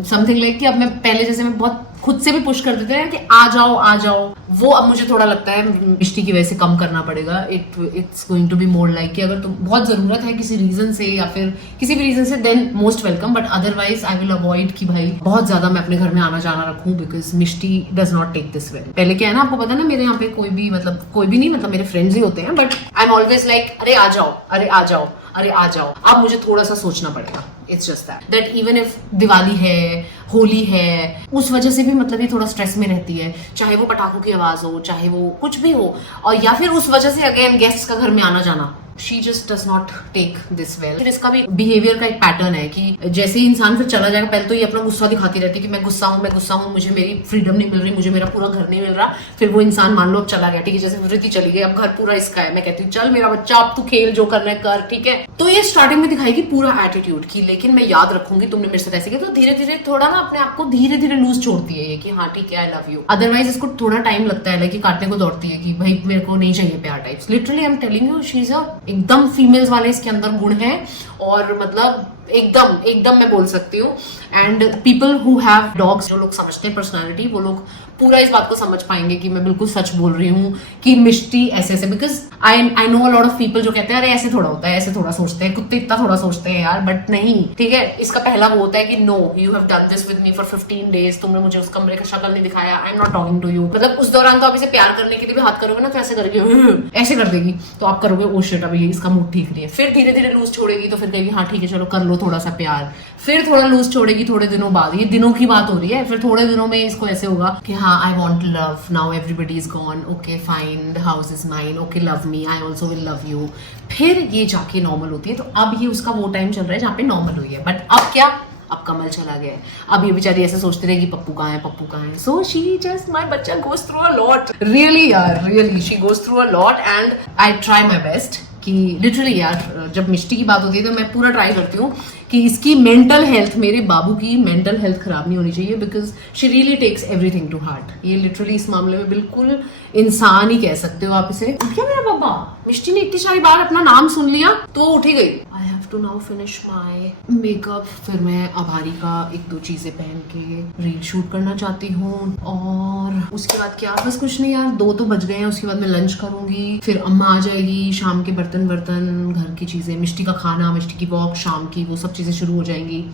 समथिंग लाइक कि अब मैं पहले जैसे मैं बहुत खुद से भी पुश कर देते हैं कि आ जाओ आ जाओ, वो अब मुझे थोड़ा लगता है मिष्टी की वजह से कम करना पड़ेगा. It's going to be more like कि अगर तुम बहुत जरूरत है किसी रीजन से या फिर किसी भी रीजन से, then most welcome, but otherwise I will avoid कि भाई बहुत ज्यादा मैं अपने घर में आना जाना रखूं, because Mishti does not take this well. पहले क्या है ना, आपको पता है ना, मेरे यहाँ पे कोई भी मतलब कोई भी नहीं, मतलब मेरे फ्रेंड्स ही होते हैं, but I am always like अरे आ जाओ अरे आ जाओ अरे आ जाओ. अब मुझे थोड़ा सा सोचना पड़ेगा. It's just that even if Diwali है, होली है, उस वजह से भी मतलब ये थोड़ा स्ट्रेस में रहती है, चाहे वो पटाखों की आवाज हो, चाहे वो कुछ भी हो, और या फिर उस वजह से अगेन गेस्ट का घर में आना जाना. She just does not take this well. फिर इसका भी बिहेवियर का एक पैटर्न है कि जैसे ही इंसान फिर चला जाएगा, पहले तो ये अपना गुस्सा दिखाती रहती है कि मैं गुस्सा हूँ, मुझे मेरी फ्रीडम नहीं मिल रही, मुझे मेरा पूरा घर नहीं मिल रहा. फिर वो इंसान मान लो अब चला गया, ठीक है, जैसे वृत्ति चली गई, अब घर पूरा इसका है. मैं कहती हूँ चल मेरा बच्चा अब तू खेल, जो करना है कर, ठीक है. तो ये स्टार्टिंग में दिखाएगी पूरा एटीट्यूड की, लेकिन मैं याद रखूंगी तुमने मेरे साथ ऐसे किया, तो धीरे धीरे थोड़ा ना अपने आप को धीरे धीरे लूज छोड़ती है ये कि हाँ ठीक है आई लव यू. अदरवाइज इसको थोड़ा टाइम लगता है, लाइक काटने को दौड़ती है कि भाई मेरे को नहीं चाहिए प्यार types. Literally I am telling you, she is a एकदम फीमेल वाले इसके अंदर गुण है, और मतलब एकदम मैं बोल सकती हूँ. And people who have dogs, जो लोग समझते हैं पर्सनालिटी, वो लोग पूरा इस बात को समझ पाएंगे कि मैं बिल्कुल सच बोल रही हूँ कि मिष्टी ऐसे ऐसे. Because I know a lot of people जो कहते हैं अरे ऐसे थोड़ा होता है, ऐसे थोड़ा सोचते हैं, कुत्ते इतना थोड़ा सोचते हैं यार, बट नहीं, ठीक है. इसका पहला वो होता है कि no you have done this with me for 15 days, तुमने मुझे उस कमरे का शक्ल नहीं दिखाया, I am not talking to you. मतलब उस दौरान तो आप इसे प्यार करने के लिए भी हाथ करोगे ना, तो ऐसे करके ऐसे कर देगी, तो आप करोगे ओ शिट अभी इसका मूड ठीक नहीं है. फिर धीरे धीरे लूज छोड़ेगी, तो फिर कहेगी हाँ ठीक है चलो कर लो थोड़ा सा प्यार. फिर थोड़ा लूज छोड़ेगी थोड़े दिनों बाद, ये दिनों की बात हो रही है. फिर थोड़े दिनों में इसको ऐसे होगा कि हाँ I want love now, everybody is gone, okay fine, the house is mine, okay love me, I also will love you. फिर ये जाके नॉर्मल होती है. तो अब ये उसका वो टाइम चल रहा है जहाँ पे नॉर्मल हुई है. बट अब क्या, अब कमल चला गया है. अब ये बेचारी ऐसे सोचती रहेगी पप्पू कहाँ है, पप्पू कहाँ है. सो शी जस्ट, माय बच्चा goes through a lot, really यार, really she goes through a lot. And I try my best कि लिटरली यार जब मिष्टी की बात होती है तो मैं पूरा ट्राई करती हूँ कि इसकी मेंटल हेल्थ, मेरे बाबू की मेंटल हेल्थ खराब नहीं होनी चाहिए, because she really takes everything to heart. ये लिटरली इस मामले में बिल्कुल इंसान ही कह सकते हो आप इसे. क्या मेरा बाबा, मिष्टी ने इतनी सारी बार अपना नाम सुन लिया तो उठ ही गई. I have to now finish my makeup. फिर मैं आभारी का एक दो चीजें पहन के रील शूट करना चाहती हूँ, और उसके बाद क्या, बस कुछ नहीं यार, 2 तो बज गए हैं. उसके बाद मैं लंच करूंगी, फिर अम्मा आ जाएगी, शाम के बर्तन घर की चीजें, मिष्टी का खाना, मिष्टी की वॉक शाम की, वो सब चीजें शुरू हो जाएंगी.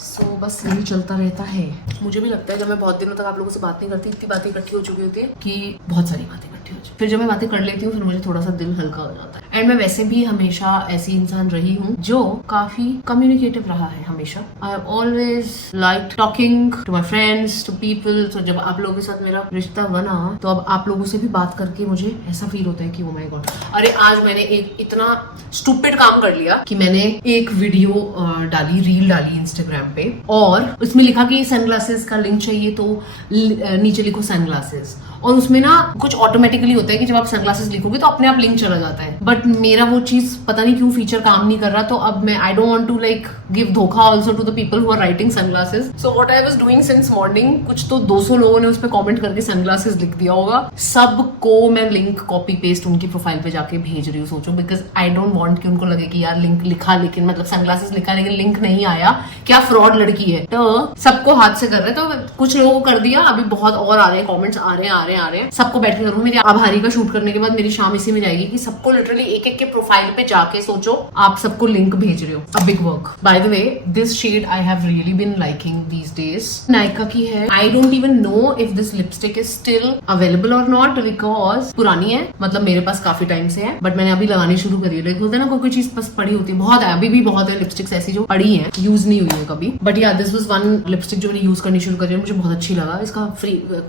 सो बस यही चलता रहता है. मुझे भी लगता है जब मैं बहुत दिनों तक आप लोगों से बात नहीं करती, इतनी बातें इकट्ठी हो चुकी होती है कि बहुत सारी बातें इकट्ठी हो चुकी. फिर जब मैं बातें कर लेती हूँ फिर मुझे थोड़ा सा दिल हल्का हो जाता है. एंड मैं वैसे भी हमेशा ऐसी इंसान रही हूँ जो काफी कम्युनिकेटिव रहा है हमेशा. I have always like talking to my friends, to people. तो जब आप लोगों के साथ मेरा रिश्ता बना तो अब आप लोगों से भी बात करके मुझे ऐसा फील होता है कि ओ माय गॉड, अरे आज मैंने एक इतना स्टूपिड काम कर लिया कि मैंने एक वीडियो डाली, रील डाली इंस्टाग्राम पे, और उसमें लिखा कि सनग्लासेस का लिंक चाहिए, तो नीचे लिखो सनग्लासेस. और उसमें ना कुछ ऑटोमेटिकली होता है कि जब आप सनग्लासेस लिखोगे तो अपने आप लिंक चला जाता है. बट मेरा वो चीज पता नहीं क्यों फीचर काम नहीं कर रहा. तो अब मैं I don't want to like give धोखा also to the people who are writing sunglasses. So what I was doing since morning, कुछ तो 200 लोगों ने उस पर कमेंट करके सनग्लासेस लिख दिया होगा. सबको मैं लिंक कॉपी पेस्ट उनकी प्रोफाइल पे जाके भेज रही हूँ. सोचो, बिकॉज आई डोंट वांट कि उनको लगे कि यार लिंक लिखा लेकिन मतलब सनग्लासेस लिखा लेकिन लिंक नहीं आया, क्या फ्रॉड लड़की है. तो सबको हाथ से कर रहे, तो कुछ लोगों को कर दिया. अभी बहुत और आ रहे हैं कॉमेंट्स, आ रहे हैं. सबको बैठ के करूँ. मेरी आभारी का शूट करने के बाद मेरी शाम इसी में जाएगी कि सबको लिटरली एक एक के प्रोफाइल पे जाके सोचो आप सबको लिंक भेज रहे हो. A big work. By the way, this shade I have really been liking these days. Nykaa की है. I don't even know if this lipstick is still available और नॉट, बिकॉज पुरानी है, मतलब मेरे पास काफी टाइम से है, बट मैंने अभी लगानी शुरू करी है. लाइक होता है ना कोई चीज बस पड़ी होती है, बहुत है अभी भी, बहुत है लिपस्टिक्स ऐसी जो पड़ी है, यूज नहीं हुई है कभी. बट या दिस वाज वन लिपस्टिक जो मैंने यूज करनी शुरू करी है, मुझे बहुत अच्छी लगा. इसका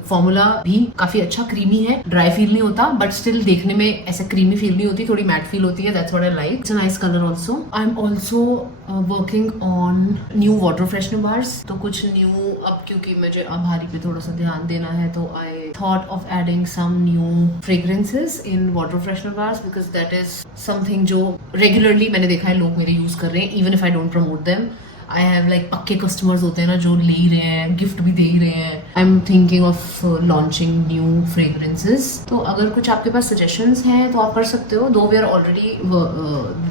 फॉर्मूला भी काफी अच्छा, क्रीमी है, ड्राई फील नहीं होता, बट स्टिल देखने में ऐसे क्रीमी फील नहीं होती, थोड़ी मैट फील होती है. That's what I like. It's a nice colour also. I am also working on new water freshener bars. तो कुछ न्यू, अब क्योंकि मुझे आभारी पे थोड़ा सा ध्यान देना है, तो I thought of adding some new fragrances in water freshener bars, because that is something जो रेगुलरली मैंने देखा है लोग मेरे यूज कर रहे हैं, even if I don't promote them. I have like पक्के कस्टमर्स होते हैं ना जो ले ही रहे हैं, गिफ्ट भी दे ही रहे हैं. I am thinking of launching new fragrances. तो अगर कुछ आपके पास सजेशंस हैं तो आप कर सकते हो. Though we are already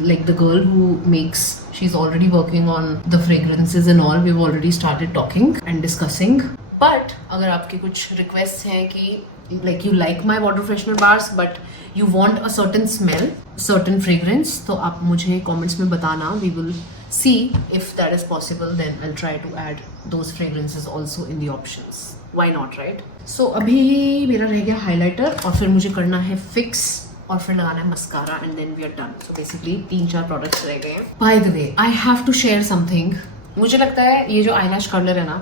like the girl who makes, she's already working on the fragrances and all. We've already started talking and discussing. But अगर आपके कुछ requests हैं कि like you like my water freshener bars but you want a certain smell, certain fragrance, तो आप मुझे comments में बताना. We will see if that is possible. Then I'll try to add those fragrances also in the options. Why not, right? So अभी मेरा रह गया highlighter और फिर मुझे करना है fix और फिर लगाना है mascara and then we are done. So basically 3-4 products रह गए हैं. By the way I have to share something. मुझे लगता है ये जो आईलैश कर्लर है ना,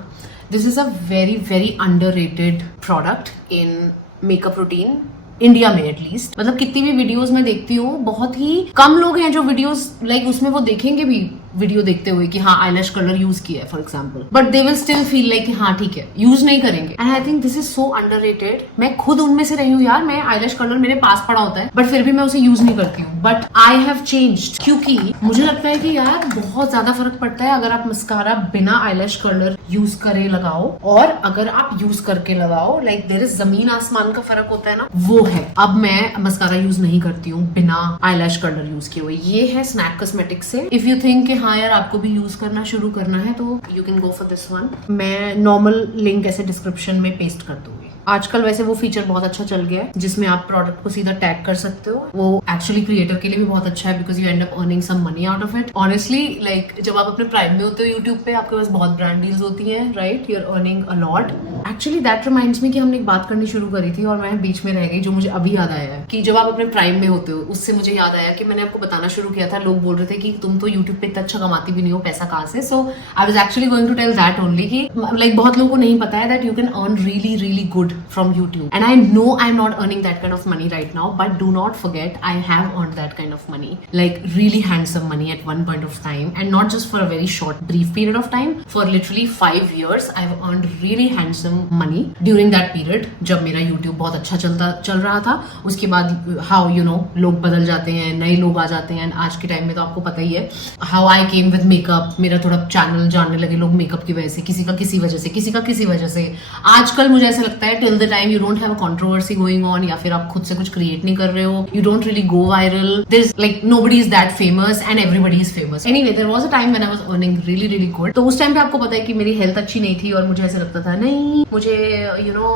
this is a very very underrated product in makeup routine India में एटलीस्ट. मतलब कितनी भी वीडियोस में देखती हूँ, बहुत ही कम लोग हैं जो वीडियोस लाइक उसमें वो देखेंगे भी वीडियो देखते हुए कि हाँ आईलैश कलर यूज किया है for example, but they will still feel like हाँ ठीक है, यूज नहीं करेंगे. And I think this is so underrated. मैं खुद उनमें से रही हूँ यार. मैं आईलैश कलर मेरे पास पड़ा होता है बट फिर भी मैं उसे यूज नहीं करती हूँ. बट आई हैव चेंज्ड क्योंकि मुझे लगता है कि यार बहुत ज्यादा फर्क पड़ता है अगर आप मस्कारा बिना आईलैश कलर यूज करे लगाओ और अगर आप यूज करके लगाओ. लाइक देयर इज जमीन आसमान का फर्क होता है ना, वो है. अब मैं मस्कारा यूज नहीं करती हूँ बिना आईलैश कलर यूज किए हुए. ये है स्नैक कॉस्मेटिक्स से. इफ यू थिंक कि हाँ यार आपको भी यूज करना शुरू करना है तो you can go for this one. मैं नॉर्मल लिंक ऐसे डिस्क्रिप्शन में पेस्ट कर दूंगी. आजकल वैसे वो फीचर बहुत अच्छा चल गया है जिसमें आप प्रोडक्ट को सीधा टैग कर सकते हो. वो एक्चुअली क्रिएटर के लिए भी बहुत अच्छा है because you end up earning some money out of it. Honestly like जब आप अपने प्राइम में होते हो यूट्यूब पे, आपके पास बहुत ब्रांड डील्स होती हैं, right? You are earning a lot. Actually that reminds me कि हमने एक बात करनी शुरू करी थी और मैं बीच में रह गई, जो मुझे अभी याद आया है कि जब आप अपने प्राइम में होते हो उससे मुझे याद आया कि मैंने आपको बताना शुरू किया था. लोग बोल रहे थे कि तुम तो यूट्यूब पे इतना अच्छा कमाती भी नहीं हो, पैसा कहाँ से? So I was actually going to tell that only कि लाइक बहुत लोगों को नहीं पता है that you can earn really really good from YouTube. And I know I'm not earning that kind of money right now, but do not forget I have earned that kind of money, like really handsome money at one point of time, and not just for a very short brief period of time. For literally 5 years I've earned really handsome money during that period जब मेरा YouTube बहुत अच्छा चल रहा था. उसके बाद how you know लोग बदल जाते हैं, नए लोग आ जाते हैं. आज के टाइम में तो आपको पता ही है how I came with makeup. मेरा थोड़ा चैनल जानने लगे लोग मेकअप की वजह से, किसी का किसी वजह से, किसी का किसी वजह से. आजकल मुझे ऐसा लगता है till the time you don't have a controversy going on या फिर आप खुद से कुछ क्रिएट नहीं कर रहे हो, you don't really go viral, there's like nobody is that famous and everybody is famous. Anyway, there was a time when I was earning really really good. तो उस टाइम पे आपको पता है कि मेरी हेल्थ अच्छी नहीं थी और मुझे ऐसा लगता था नहीं मुझे you know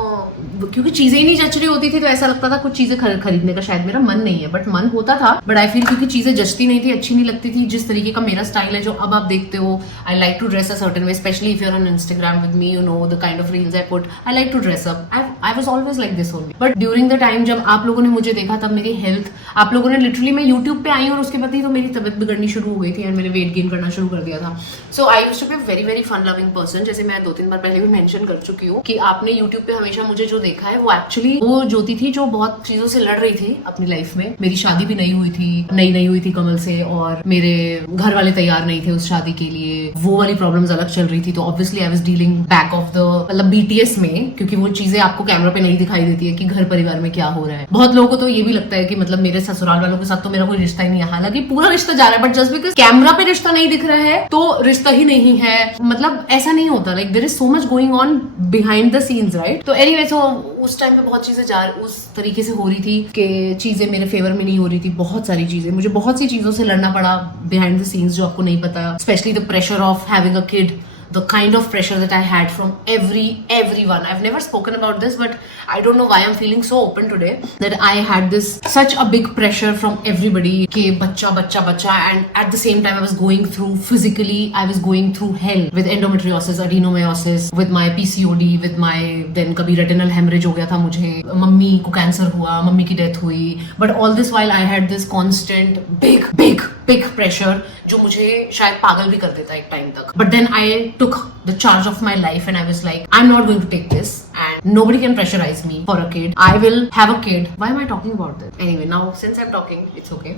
क्योंकि चीजें ही नहीं जच रही होती थी तो ऐसा लगता था कुछ चीजें खरीदने का शायद मेरा मन नहीं है. बट मन होता था, बट आई फील क्योंकि चीजें जचती नहीं थी, अच्छी नहीं लगती थी. जिस तरीके का मेरा स्टाइल है जो अब आप देखते हो, I like to dress a certain way, especially if you are on Instagram with me, you know the kind of reels I put. I like to dress up. I was always like this only. But during the time जब आप लोगों ने मुझे देखा तब मेरी हेल्थ, आप लोगों ने लिटरली, मैं यूट्यूब पे आई और उसके बाद ही तो मेरी तबियत बिगड़नी शुरू हो गई थी एंड मैंने वेट गेन करना शुरू कर दिया था. So I used to be very very fun loving person. जैसे मैं 2-3 बार पहले भी मेंशन कर चुकी हूँ कि आपने यूट्यूब पे हमेशा मुझे जो देखा है वो एक्चुअली वो ज्योति थी जो बहुत चीजों से लड़ रही थी अपनी लाइफ में. मेरी शादी भी नहीं हुई थी कमल से, और मेरे घर वाले तैयार नहीं थे उस शादी के लिए. वो वाली प्रॉब्लम्स अलग चल रही थी. तो obviously I was dealing back of the मतलब BTS में, क्योंकि वो चीजें आपको कैमरा पे नहीं दिखाई देती है कि घर परिवार में क्या हो रहा है. बहुत लोगों को तो ये भी लगता है कि मतलब मेरे ससुराल वालों के साथ तो मेरा कोई रिश्ता ही नहीं है. हालांकि पूरा रिश्ता जा रहा है, बट जस्ट बिकॉज कैमरा पे रिश्ता नहीं दिख रहा है तो रिश्ता ही नहीं है. मतलब ऐसा नहीं होता. Like there is so much going on behind the scenes, right? तो एनीवे, सो उस टाइम पे बहुत चीजें उस तरीके से हो रही थी कि चीजें मेरे फेवर में नहीं हो रही थी. बहुत सारी चीजें, मुझे बहुत सी चीजों से लड़ना पड़ा बिहाइंड द सीन्स जो आपको नहीं पता. Specially the pressure of having a kid, the kind of pressure that I had from everyone. I've never spoken about this, but I don't know why I'm feeling so open today, that I had this such a big pressure from everybody कि बच्चा, and at the same time I was going through physically, I was going through hell with endometriosis, adenomyosis, with my PCOD, with my then कभी retinal hemorrhage हो गया था मुझे, मम्मी को कैंसर हुआ, मम्मी की डेथ हुई. But all this while I had this constant big pressure जो मुझे शायद पागल भी कर देता एक टाइम तक. But then I took the charge of my life and I was like, I'm not going to take this and nobody can pressurize me for a kid. I will have a kid. Why am I talking about this? Anyway, now since I'm talking, it's okay.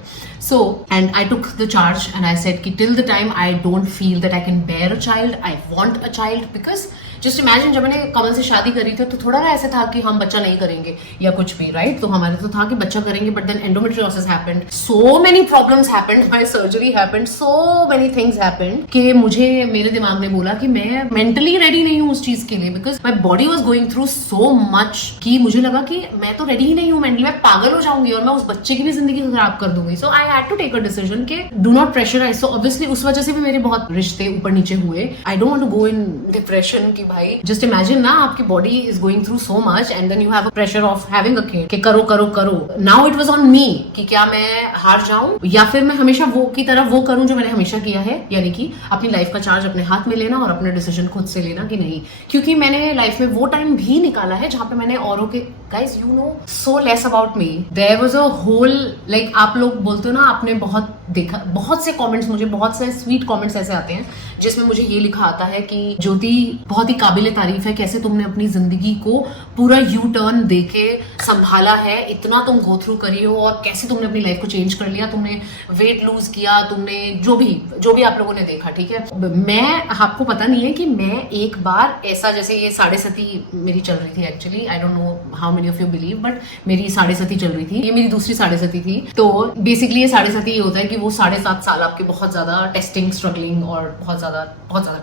So, and I took the charge and I said कि till the time I don't feel that I can bear a child, I want a child, because just imagine जब मैंने कमल से शादी करी थी तो थोड़ा ना ऐसे था कि हम बच्चा नहीं करेंगे या कुछ भी, राइट? तो हमारे तो था कि बच्चा करेंगे, but then endometriosis happened, so many problems happened, my surgery happened, so many things happened कि मुझे मेरे दिमाग ने बोला कि मैं मेंटली रेडी नहीं हूँ उस चीज के लिए, because my body was going through so much कि मुझे लगा कि मैं तो रेडी ही नहीं हूँ मेंटली, मैं पागल हो जाऊंगी और मैं उस बच्चे की भी जिंदगी खराब कर दूंगी. So I had to take a decision कि do not pressurise. So obviously उस वजह से भी मेरे बहुत रिश्ते ऊपर नीचे हुए. I don't want to go in depression कि भाई जस्ट इमेजिन ना आपकी body is going through so much and then you have a pressure of having a kid कि करो करो करो. Now it was on me कि क्या मैं हार जाऊं या फिर मैं हमेशा वो की तरह वो करूं जो मैंने हमेशा किया है, यानी कि अपनी लाइफ का चार्ज अपने हाथ में लेना और अपने डिसीजन खुद से लेना कि नहीं. क्योंकि मैंने लाइफ में वो टाइम भी निकाला है जहां पे मैंने औरों के, guys you know so less about me. There was a whole like आप लोग बोलते हो ना, आपने बहुत देखा, बहुत से कमेंट्स, मुझे बहुत से स्वीट कमेंट्स ऐसे आते हैं जिसमें मुझे ये लिखा आता है कि ज्योति बहुत ही काबिले तारीफ है, कैसे तुमने अपनी जिंदगी को पूरा यू टर्न देके संभाला है, इतना तुम गो थ्रू करी हो और कैसे तुमने अपनी लाइफ को चेंज कर लिया, तुमने वेट लूज किया, तुमने जो भी आप लोगों ने देखा, ठीक है. मैं, आपको पता नहीं है कि मैं एक बार ऐसा, जैसे ये 7.5 मेरी चल रही थी, actually I don't know how many of you believe, but मेरी 7.5 चल रही थी, ये मेरी दूसरी 7.5 थी. तो बेसिकली ये 7.5 ये होता है कि वो 7.5 साल आपके बहुत ज्यादा टेस्टिंग, स्ट्रगलिंग और बहुत ज्यादा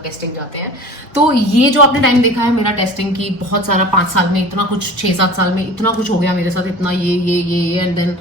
टेस्टिंग जाते हैं. तो ये जो आपने टाइम देखा है मेरा टेस्टिंग की, बहुत सारा 5 साल में इतना कुछ, 6-7 साल में इतना कुछ हो गया मेरे साथ, इतना ये and then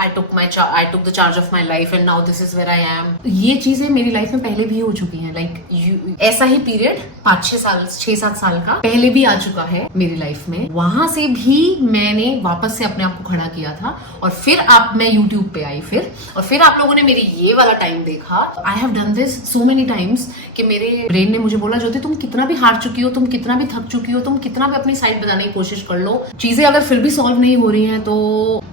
I took the charge of my life and now this is where I am. ये चीजें मेरी लाइफ में पहले भी हो चुकी हैं. लाइक ऐसा ही पीरियड 6-7 साल का पहले भी आ चुका है मेरी लाइफ में. वहां से भी मैंने वापस से अपने आप को खड़ा किया था और फिर मैं यूट्यूब पे आई फिर आप लोगों ने मेरी ये वाला टाइम देखा. I have done this so many times कि मेरे ब्रेन ने मुझे बोला, ज्योति तुम कितना भी हार चुकी हो, तुम कितना भी थक चुकी हो, तुम कितना भी अपनी साइड बताने की कोशिश कर लो, चीजें अगर फिर भी सॉल्व नहीं हो रही हैं तो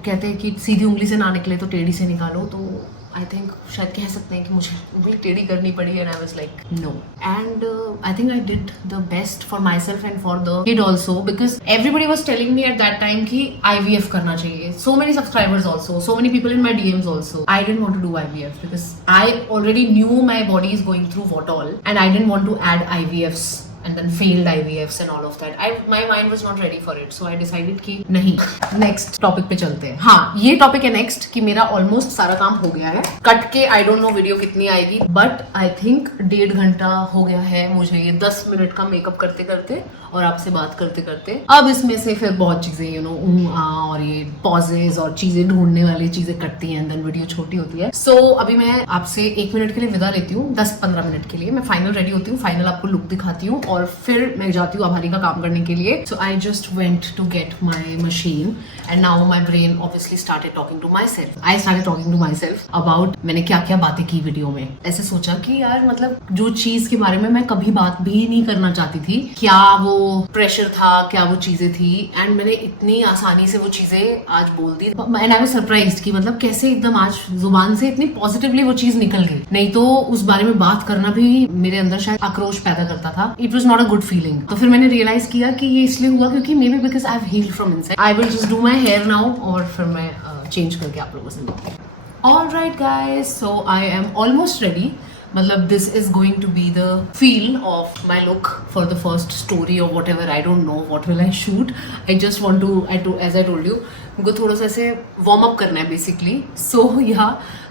कहते हैं कि सीधी उंगली से ना निकले तो टेढ़ी से निकालो. तो आई थिंक शायद कह सकते हैं कि मुझे उंगली टेढ़ी करनी पड़ी and I was like no. And I think I did the best for myself and for the kid also, because everybody was telling me at that time कि IVF करना चाहिए. So many subscribers also, so many people in my DMs also. I didn't want to do IVF because I already knew my body is going through what all, and I didn't want to add IVFs and then failed IVFs and all of that. My mind was not ready for it, so I decided कि नहीं. नेक्स्ट टॉपिक पे चलते हैं. हाँ, ये टॉपिक है नेक्स्ट कि मेरा ऑलमोस्ट सारा काम हो गया है. कट के आई डोंट नो वीडियो कितनी आएगी, बट आई थिंक 1.5 घंटा हो गया है मुझे ये 10 मिनट का मेकअप करते करते और आपसे बात करते करते. अब इसमें से फिर बहुत चीजें यू नो और ये पॉजेज और चीजें ढूंढने वाली चीजें कटती हैं, देन वीडियो छोटी होती है. सो अभी मैं आपसे 1 मिनट के लिए विदा लेती हूँ, 10-15 मिनट के लिए. मैं फाइनल रेडी होती हूँ, फाइनल आपको लुक दिखाती हूँ और फिर मैं जाती हूँ आभारी का काम करने के लिए. So I just went to get my machine and now my brain obviously started talking to my self. I started talking to my self about मैंने क्या क्या बातें की वीडियो में. ऐसे सोचा कि यार मतलब जो चीज के बारे में मैं कभी बात भी नहीं करना चाहती थी, क्या वो प्रेशर था, क्या वो चीजें थी, एंड मैंने इतनी आसानी से वो चीजें आज बोल दी. एंड आई वाज सरप्राइज्ड कि मतलब कैसे एकदम आज जुबान से इतनी पॉजिटिवली वो चीज निकल गई. नहीं तो उस बारे में बात करना भी मेरे अंदर शायद आक्रोश पैदा करता था. It was not a good feeling. तो फिर मैंने रियलाइज किया कि ये इसलिए हुआ क्योंकि maybe because I have healed from inside. I will just do my hair now और फिर मैं चेंज करके आप लोगों से मिलती हूँ. Alright guys, so I am almost ready. मतलब this is going to be the feel of my look for the first story or whatever. I don't know what will I shoot. I just want to, as I told you, मुझको थोड़ा सा ऐसे वार्म अप करना है बेसिकली. सो या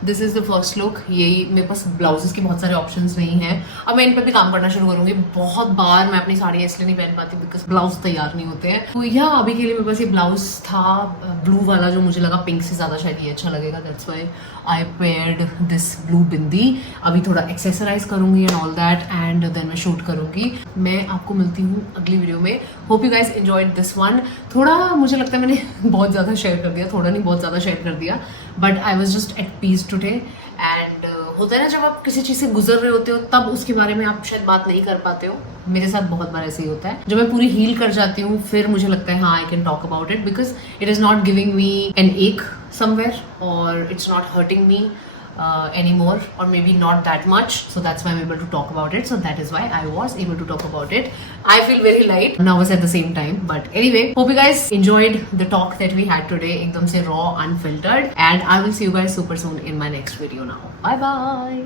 this is the first look. यही मेरे पास ब्लाउजेस के बहुत सारे ऑप्शंस नहीं हैं. अब मैं इन पर भी काम करना शुरू करूंगी. बहुत बार मैं अपनी साड़ी इसलिए नहीं पहन पाती बिकॉज ब्लाउज तैयार नहीं होते हैं. तो या अभी के लिए मेरे पास ये ब्लाउज था ब्लू वाला, जो मुझे लगा पिंक से ज्यादा शायद ये अच्छा लगेगा. That's why I paired this blue bindi. अभी थोड़ा एक्सेसराइज करूंगी and all that and then मैं शूट करूंगी. मैं आपको मिलती हूँ अगली वीडियो में. Hope you guys enjoyed this one. थोड़ा मुझे लगता है मैंने बहुत ज्यादा शेयर कर दिया, थोड़ा नहीं बहुत ज्यादा शेयर कर दिया, but I was just at peace today. एंड होता है ना जब आप किसी चीज से गुजर रहे होते हो तब उसके बारे में आप शायद बात नहीं कर पाते हो. मेरे साथ बहुत बार ऐसे ही होता है. जब मैं पूरी हील कर जाती हूँ फिर मुझे लगता है हाँ I can talk about it because it is not giving me an ache somewhere और it's not hurting me anymore, or maybe not that much, so that's why I'm able to talk about it. So that is why I was able to talk about it. I feel very light, nervous at the same time, but anyway, hope you guys enjoyed the talk that we had today, ekdam se raw, unfiltered, and I will see you guys super soon in my next video now. Bye bye.